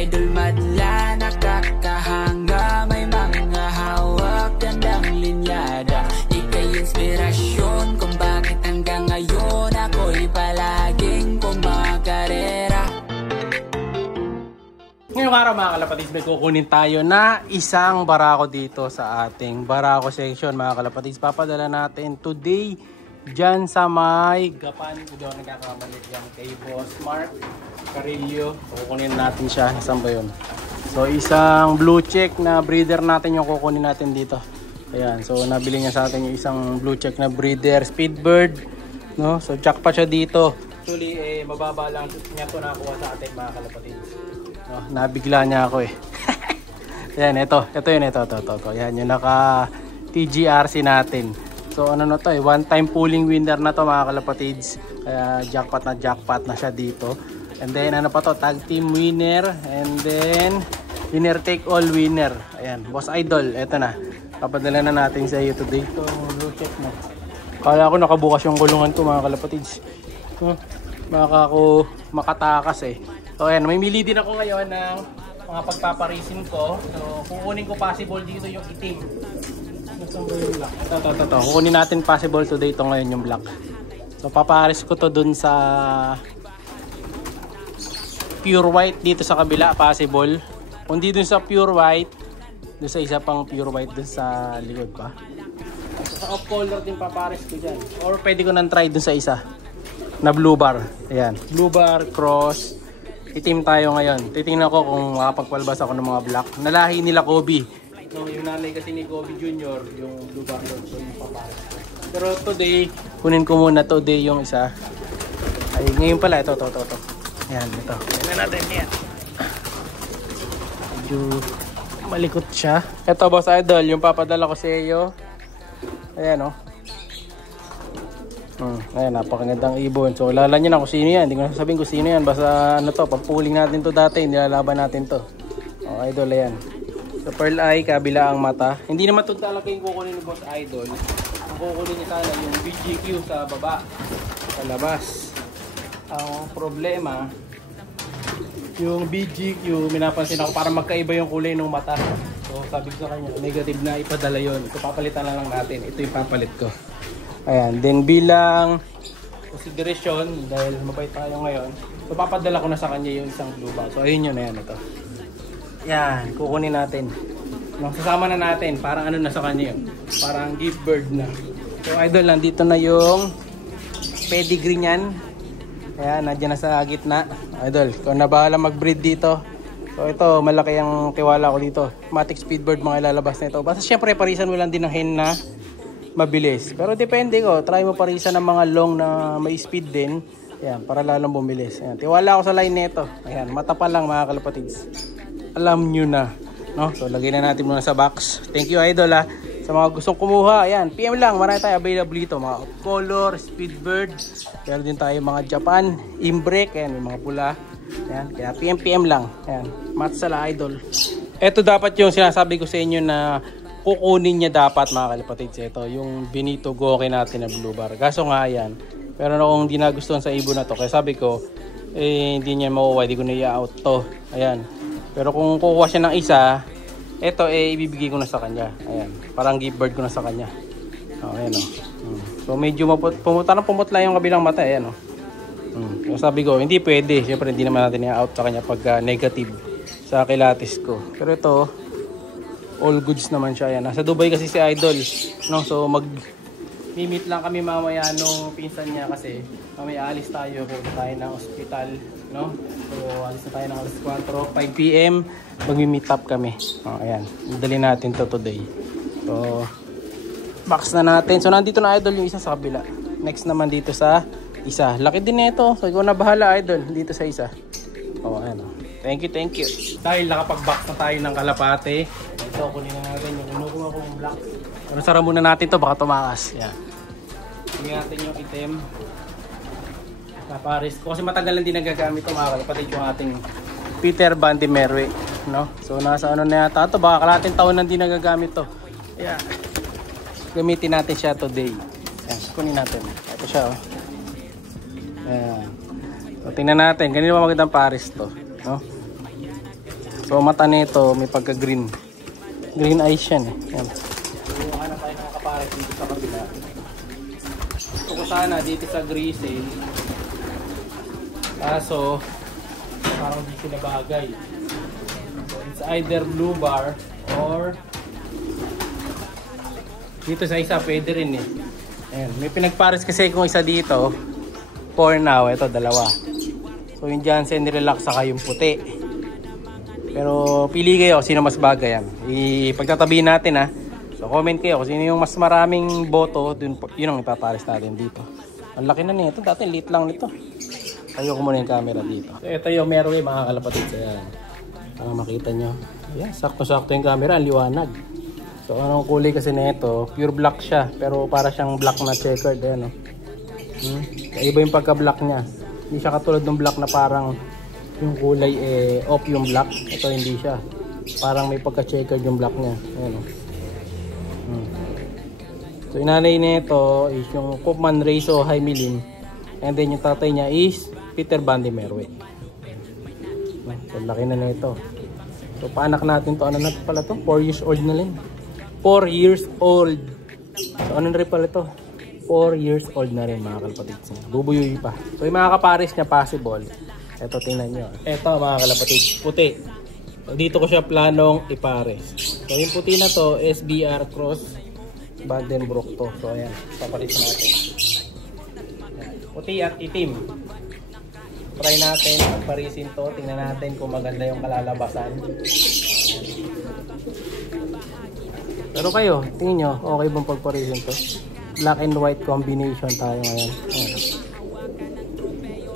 idol madla, nakakahanga, may mga hawak, gandang linyada. Ika'y inspirasyon kung bakit hanggang ngayon ako'y palaging kumakarera. Ngayong araw mga kalapatids, may kukunin tayo na isang barako dito sa ating barako section mga kalapatids. Papadala natin today dyan sa may Gapan. Kung doon nagkakamalit yan kay Boss Mark Carillo. Kukunin natin siya. Saan ba yun? So isang blue check na breeder natin yung kukunin natin dito. Ayan. So nabili niya sa atin yung isang blue check na breeder Speedbird. No? So jackpot siya dito. Actually mababa lang niya ito nakuha sa atin mga kalapatids. Oh, nabigla niya ako eh. Yan, ito yun, ito. Yan yung naka TGRC natin. So ano na to one time pooling winner na to mga kalapatids. Kaya jackpot na siya dito. And then ano pa to, tag team winner. And then winner take all winner. Ayan, Boss Idol, ito na. Papadala na natin sa iyo today. Ito, blue check mo. Kala ko nakabukas yung kulungan ko mga kalapatids. Baka ako makatakas eh. So ayan, may mili din ako ngayon ng mga pagpaparisin ko. So kukunin ko possible dito yung itim. Ito. Kukunin natin possible today ito ngayon yung black. So paparis ko to dun sa pure white dito sa kabila possible. Kung di dun sa pure white, dun sa isa pang pure white dun sa likod pa. Sa off color din paparis ko dyan. Or pwede ko nang try dun sa isa na blue bar. Ayan, blue bar cross. Itim tayo ngayon. Titingnan ko kung makapagpalbas ako ng mga black. Nalahi nila Kobe. So, yung nanay kasi ni Kobe Jr. yung blue bar yun. So, yung papares. Pero today, kunin ko muna today yung isa. Ay, ngayon pala. Ito. Ayan, ito. Ayan natin yan. Medyo malikot siya. Ito, Boss Idol. Yung papadala ko sa iyo. Ayan, oh. Ayan, napakagandang ibon. So, lala nyo na kung sino yan. Hindi ko na sasabihin kung sino yan. Basta ano to, pag-pooling natin to dati, nilalaban natin to. Oh, Idol, ayan. So, pearl eye, kabila ang mata. Hindi naman ito talaga yung kukunin ni Boss Idol. Ang kukunin niya sana yung BGQ sa baba, sa labas. Ang problema, yung BGQ, minapansin ako para magkaiba yung kulay ng mata. So, sabi ko sa kanya, negative na ipadala yun. Ito, papalitan na lang natin. Ito yung papalit ko. Ayan, then bilang consideration, dahil mabait tayo ngayon, so papadala ko na sa kanya yung isang blue bar. So ayun yun, ayan ito. Yan, kukunin natin. No, sasama na natin, parang ano na sa kanya yun. Parang gift bird na. So Idol, nandito na yung pedigree niyan. Ayan, nandiyan na sa gitna. Idol, ikaw na bahala mag-breed dito. So ito, malaki ang tiwala ko dito. Matic Speedbird mga ilalabas na ito. Basta syempre, parisan mo lang din ng hen na mabilis. Pero depende ko. Try mo parisan ng mga long na may speed din. Ayan, para lalong bumilis. Ayan, tiwala ako sa line nito. Ayan, mata pa lang mga kalapatids. Alam nyo na. No? So, lagay na natin muna sa box. Thank you, Idol ha. Sa mga gustong kumuha, ayan, PM lang. Marami tayo available dito. Mga color, Speedbird. Meron din tayo mga Japan, Imbrek. Ayan, may mga pula. Ayan, kaya PM lang. Ayan, matsala, Idol. Ito dapat yung sinasabi ko sa inyo na kukunin niya dapat mga kalapatids. Ito yung Benito Goke natin na blue bar. Kaso nga yan, pero kung hindi nagustuhan sa ibon na to, kaya sabi ko hindi niya makuha, hindi ko na i-out to. Ayan, pero kung kukuha siya ng isa, ito ibibigay ko na sa kanya. Ayan, parang gift bird ko na sa kanya. Ayan o. So medyo pumutla yung kabilang mata. Ayan o. So sabi ko hindi pwede, syempre hindi naman natin i-out sa kanya pag negative sa kilatis ko. Pero ito all goods naman siya. Yan. Nasa Dubai kasi si Idol. No? So mag-meet lang kami mamaya nung pinsan niya kasi mamaya alis tayo. Pupunta tayo ng hospital. No? So alis na tayo ng alas 4, 5 PM. Mag-meet up kami. Ayan. Dali natin to today. So box na natin. So nandito na Idol yung isa sa kabila. Next naman dito sa isa. Laki din nito. So ikaw na bahala Idol dito sa isa. Ayan. Thank you. Dahil nakapag-box na tayo ng kalapate. Ito, kunin na natin yung kinukuha kong black. Pero sara muna natin to baka tumakas. Yan. Kunin natin yung itim. Paparis ko kasi matagal lang din nagagamit ito mga kalapatid yung ating Peter Van de Merwe. No? So nasa ano na yata ito. Baka kalating taon lang din nagagamit to. Yan. Gamitin natin siya today. Yan. Kunin natin. Ito siya oh. Ayan. So tingnan natin. Ganito ba magandang pares to? No? So mata nito may pagka green. Green eyes yan eh. Yan. So hanap tayo ng kapares dito sa kabila. Gusto ko sana dito sa Grisel. Kaso parang di sila bagay. So it's either blue bar or dito sa isa pwede rin eh. Ayan. May pinagpares kasi kung isa dito. For now, ito dalawa. So yung Jansen Relax saka yung puti. Pero pili kayo sino mas bagay yan. Ipagtatabihin natin ha. So comment kayo kung sino yung mas maraming boto, yun ang ipapares natin dito. Ang laki na nito, dati liit lang nito. Tayo ko muna yung camera dito. So ito yung Merway mga kalapatid. Ayan. Para makita nyo. Ayan, sakto-sakto yung camera, ang liwanag. So anong kulay kasi nito, pure black siya. Pero para siyang black na checkered. Ayan o. Iba yung pagka-black niya. Hindi siya katulad ng black na parang yung kulay off yung black. Ito hindi siya. Parang may pagka-checkered yung black niya. Ayan o. So inanay nito is yung Koopman Rezo High Milim. And then yung tatay niya is Peter Bandy Merway. So laki na nito. So paanak natin to. Ano na pala to? 4 years old na rin. 4 years old. So ano na rin pala to? 4 years old na rin mga kalapatid. Bubuyuy pa. So yung mga kapares niya possible. Ito tingnan nyo. Ito mga kalapatid. Puti. So, dito ko siya planong ipares. So yung puti na to SBR Cross Vandenbroek to. So ayan. Papalis natin. Ayan. Puti at itim. Try natin. Pagparisin to. Tingnan natin kung maganda yung kalalabasan. Pero kayo, tingin nyo. Okay bang pagparisin to? Black and white combination tayo ngayon. Ayan.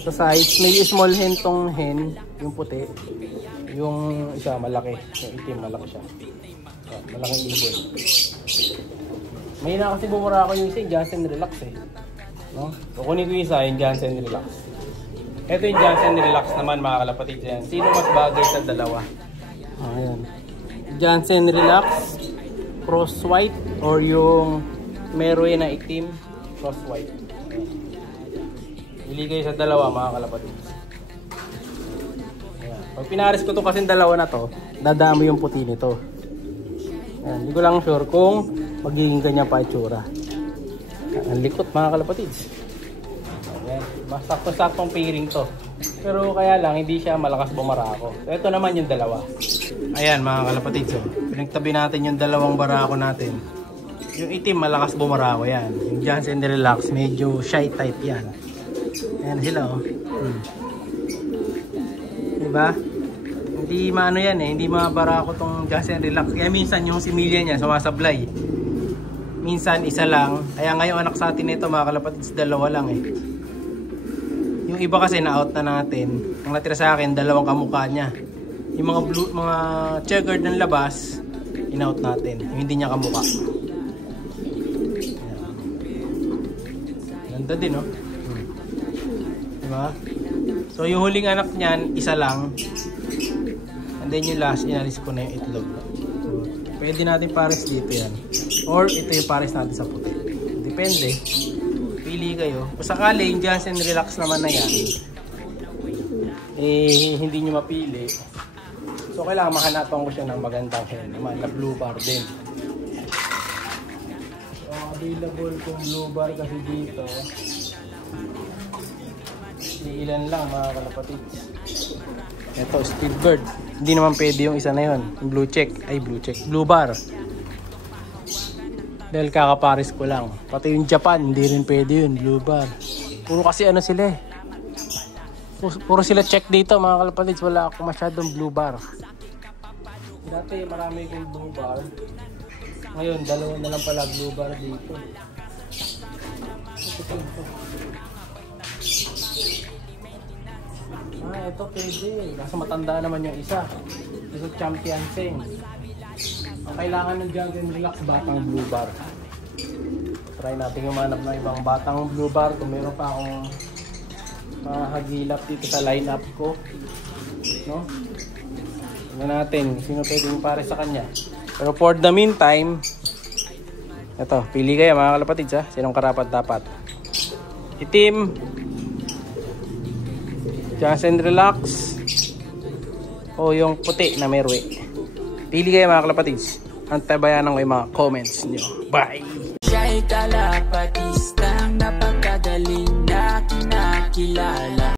Sa size, may small hen tong hen, yung puti. Yung isa malaki, yung itim malaki siya. So, malaking ibon. May na kasi bumura ako yung isa, yung Jansen Relax eh. No? So kunin ko yung isa, yung Jansen Relax. Ito yung Jansen Relax naman mga kalapatid yan. Sino mas bagay sa dalawa? Ayan. Jansen Relax, cross white or yung Merway na itim, cross white. Pili kayo sa dalawa mga kalapatid. Ayan. Pag pinares ko to kasi dalawa na to, dadami yung puti nito. Ayan. Hindi ko lang sure kung magiging ganyan pa itsura. Ang likot mga kalapatid. Ayan. Sakto-saktong pairing to. Pero kaya lang hindi siya malakas bumarako. So, ito naman yung dalawa. Ayan mga kalapatid. So, pinagtabi natin yung dalawang barako natin. Yung itim malakas bumarako yan. Yung Jansen Relax medyo shy type yan. Ayan sila oh. Diba? Hindi maano yan eh. Hindi mabarako tong Jansen Relax. Kaya minsan yung similya niya sumasablay. Minsan isa lang. Kaya ngayong anak sa atin ito mga kalapatid dalawa lang eh. Yung iba kasi na-out na natin. Ang natira sa akin dalawang kamukha niya. Yung mga blue, mga checkered ng labas in-out natin. Yung hindi niya kamukha. Ganda din oh. Diba? So yung huling anak niyan isa lang. And then yung last inalis ko na yung itlog. So, pwede natin pares dito yan. Or ito yung pares natin sa puti. Depende. Pili kayo. Kung sakali yung Jansen Relax naman na yan hindi nyo mapili. So kailangan mahanapan ko siya ng magandang hen naman na blue bar din. Available kung blue bar kasi dito ilan lang mga kalapatid. Ito Speedbird, hindi naman pwede yung isa na yun, yung blue bar dahil kakapares ko lang. Pati yung Japan hindi rin pwede yun, blue bar. Puro kasi ano sila eh, puro sila check dito mga kalapatid. Wala ako masyadong blue bar. Dati marami kong blue bar, ngayon dalawa na lang pala blue bar dito. Ito pwede. Kaso matanda naman yung isa. Ito champion sing. Ang kailangan ng Jansen Relax batang blue bar. Try natin humanap ng ibang batang blue bar kung meron pa akong mahagilap dito sa lineup ko. No? Tingnan natin sino pwedeng pare sa kanya. Pero for the meantime, ito, pili kayo mga kalapatid ha. Sinong karapat dapat? Itim, Jansen Relax, o yung puti na merwe? Pili kayo mga kalapatids. Antabayanan ko yung mga comments nyo. Bye! Siya'y kalapatistang